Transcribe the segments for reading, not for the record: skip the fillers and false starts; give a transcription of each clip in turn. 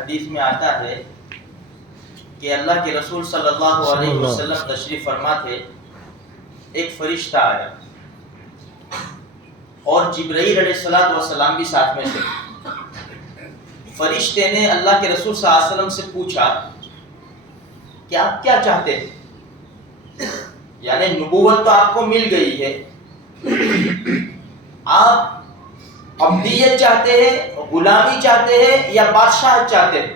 حدیث میں آتا ہے کہ اللہ کے رسول صلی اللہ علیہ وسلم تشریف فرما تھے، ایک فرشتہ آیا اور جبرائیل علیہ السلام بھی ساتھ میں تھے۔ فرشتے نے اللہ کے رسول صلی اللہ علیہ وسلم سے پوچھا کہ آپ کیا چاہتے ہیں؟ یعنی نبوت تو آپ کو مل گئی ہے، آپ عبدیت چاہتے ہیں، غلامی چاہتے ہیں یا بادشاہت چاہتے ہیں؟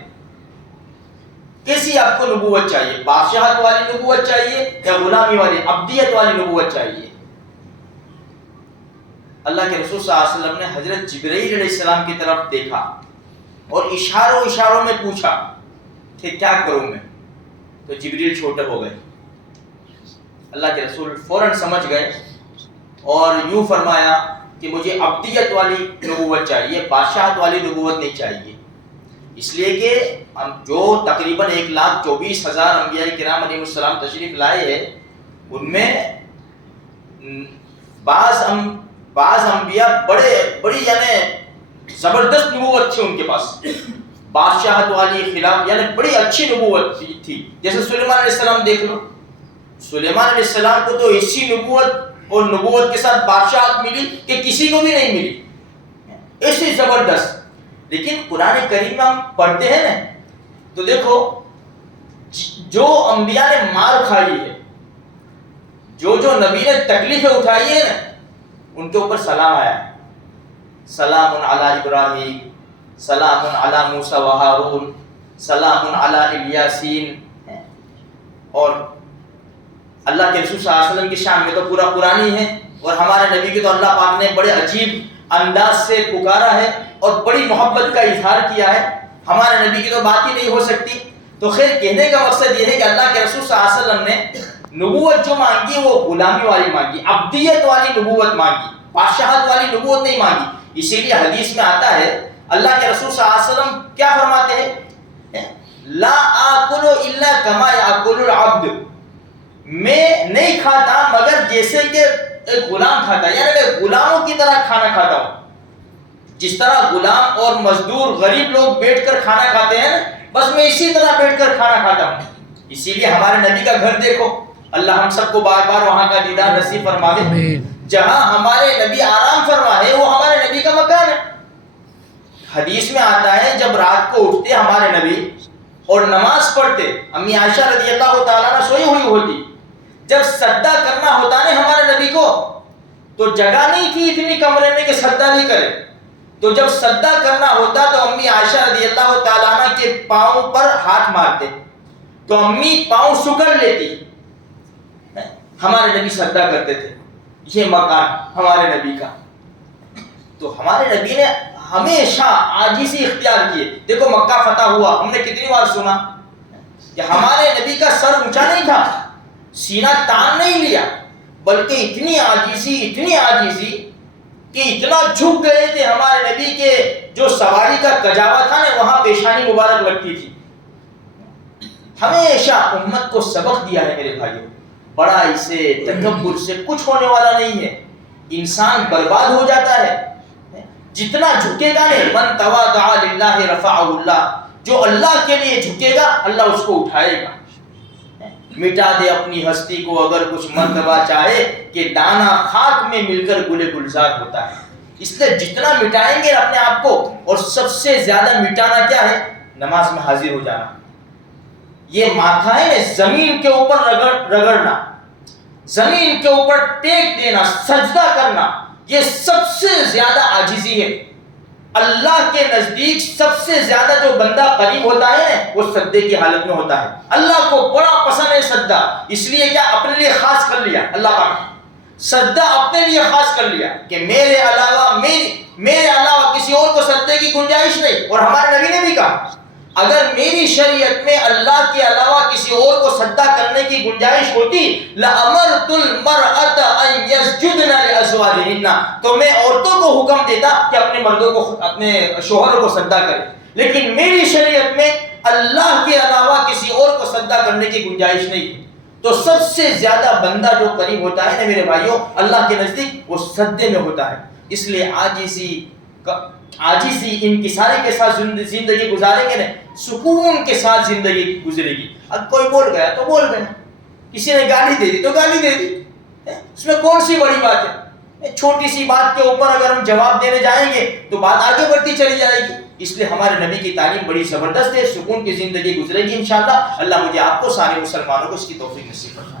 کیسی آپ کو نبوت چاہیے؟ بادشاہت والی نبوت چاہیے یا غلامی والی عبدیت والی نبوت چاہیے؟ اللہ کے رسول صلی اللہ علیہ وسلم نے حضرت جبرائیل علیہ السلام کی طرف دیکھا اور اشاروں میں پوچھا کہ کیا کروں میں؟ تو جبرائیل چھوٹے ہو گئے۔ اللہ کے رسول فوراً سمجھ گئے اور یوں فرمایا کہ مجھے عبدیت والی نبوت چاہیے، بادشاہت والی نبوت نہیں چاہیے، اس لیے کہ جو تقریباً 1,24,000 انبیاء کرام علیہ السلام تشریف لائے ہیں، ان میں بعض انبیاء بڑی یعنی زبردست نبوت تھی ان کے پاس، بادشاہت والی خلاف یعنی بڑی اچھی نبوت تھی۔ جیسے سلیمان علیہ السلام دیکھ لو، سلیمان علیہ السلام کو تو اسی نبوت اور نبوت کے ساتھ بادشاہت ملی کہ کسی کو بھی نہیں ملی، ایسی زبردست۔ لیکن قرآن کریم میں ہم پڑھتے ہیں نا تو دیکھو، جو انبیاء نے مار کھائی ہے، جو نبی نے تکلیفیں اٹھائی ہے نا، ان کے اوپر سلام آیا ہے، سلام علی ابراہیم، سلام علی موسیٰ و ہارون، سلام علی الیاسین۔ اور اللہ کے رسول صلی اللہ علیہ وسلم کی شان میں تو پورا قرآن ہی ہے، اور ہمارے نبی کی تو اللہ پاک نے بڑے عجیب انداز سے پکارا ہے اور بڑی محبت کا اظہار کیا ہے، ہمارے نبی کی تو بات ہی نہیں ہو سکتی۔ تو خیر، کہنے کا مقصد یہ ہے کہ اللہ کے رسول صلی اللہ علیہ وسلم نے نبوت جو مانگی وہ غلامی والی مانگی، عبدیت والی نبوت مانگی، بادشاہت والی نبوت نہیں مانگی۔ اسی لیے حدیث میں آتا ہے اللہ کے رسول صلی اللہ علیہ وسلم کیا فرماتے ہیں؟ لا آکل الا کما یاکل العبد، میں نہیں کھاتا مگر جیسے کہ ایک غلام کھاتا ہے، یعنی میں غلاموں کی طرح کھانا کھاتا ہوں۔ جس طرح غلام اور مزدور غریب لوگ بیٹھ کر کھانا کھاتے ہیں، بس میں اسی طرح بیٹھ کر کھانا کھاتا ہوں۔ اسی لیے ہمارے نبی کا گھر دیکھو، اللہ ہم سب کو بار بار وہاں کا دیدار نصیب فرما دے۔ جہاں ہمارے نبی آرام فرما ہے وہ ہمارے نبی کا مکان ہے۔ حدیث میں آتا ہے جب رات کو اٹھتے ہمارے نبی اور نماز پڑھتے، امی عائشہ رضی اللہ تعالیٰ عنہ سوئی ہوئی ہوتی، جب سجدہ کرنا ہوتا ہے ہمارے نبی کو تو جگہ نہیں تھی اتنی کمرے میں کہ سجدہ بھی کرے، تو جب سجدہ کرنا ہوتا تو امی عائشہ رضی اللہ تعالیٰ عنہ کے پاؤں پر ہاتھ مارتے تو امی پاؤں سکڑ لیتی، ہمارے نبی سجدہ کرتے تھے۔ یہ مکان ہمارے نبی کا، تو ہمارے نبی نے ہمیشہ عاجزی اختیار کی ہے۔ دیکھو مکہ فتح ہوا، ہم نے کتنی بار سنا کہ ہمارے نبی کا سر اونچا نہیں تھا، سینہ تان نہیں لیا، بلکہ اتنی عاجزی کہ اتنا جھک گئے تھے ہمارے نبی کے جو سواری کا کجاوا تھا نا وہاں پیشانی مبارک لگتی تھی۔ ہمیشہ امت کو سبق دیا ہے میرے بھائیوں، بڑائی سے تکبر سے کچھ ہونے والا نہیں ہے، انسان برباد ہو جاتا ہے۔ جتنا جھکے گا نہیں، من تواضع للہ رفعہ اللہ، جو اللہ کے لیے جھکے گا اللہ اس کو اٹھائے گا۔ مٹا دے اپنی ہستی کو اگر کچھ مرتبہ چاہے کہ دانا خاک میں مل کر گل گلزار ہوتا ہے۔ اس لیے جتنا مٹائیں گے اپنے آپ کو، اور سب سے زیادہ مٹانا کیا ہے؟ نماز میں حاضر ہو جانا۔ یہ ماتھا ہے زمین کے اوپر رگڑنا، زمین کے اوپر ٹیک دینا، سجدہ کرنا، یہ سب سے زیادہ عاجزی ہے۔ اللہ کے نزدیک سب سے زیادہ جو بندہ قریب ہوتا ہے وہ سجدے کی حالت میں ہوتا ہے۔ اللہ کو بڑا پسند ہے سجدہ، اس لیے کیا اپنے لیے خاص کر لیا اللہ پاک، سجدہ اپنے لیے خاص کر لیا کہ میرے علاوہ کسی اور کو سجدے کی گنجائش نہیں۔ اور ہمارے نبی نے بھی کہا اگر میری شریعت میں اللہ کے علاوہ کسی اور کو سجدہ کرنے کی گنجائش ہوتی لَأَمَرْتُ الْمَرْأَةَ أَن يَسْجُدْنَ لِأَزْوَاجِهِنَّ، تو میں عورتوں کو حکم دیتا کہ اپنے مردوں کو، اپنے شوہروں کو سجدہ کرے، لیکن میری شریعت میں اللہ کے علاوہ کسی اور کو سجدہ کرنے کی گنجائش نہیں۔ تو سب سے زیادہ بندہ جو قریب ہوتا ہے نا میرے بھائیوں اللہ کے نزدیک وہ سجدے میں ہوتا ہے۔ اس لیے عاجزی عاجزی انکساری کے ساتھ زندگی گزاریں گے نا، سکون کے ساتھ زندگی گزرے گی. اب کوئی بول گیا تو بول گیا، کسی نے گالی دے دی تو گالی دے دی، اس میں کون سی بڑی بات ہے؟ چھوٹی سی بات کے اوپر اگر ہم جواب دینے جائیں گے تو بات آگے بڑھتی چلی جائے گی. اس لیے ہمارے نبی کی تعلیم بڑی زبردست ہے، سکون کی زندگی گزرے گی انشاءاللہ. اللہ مجھے آپ کو سارے مسلمانوں کو اس کی توفیق نصیب فرمائے.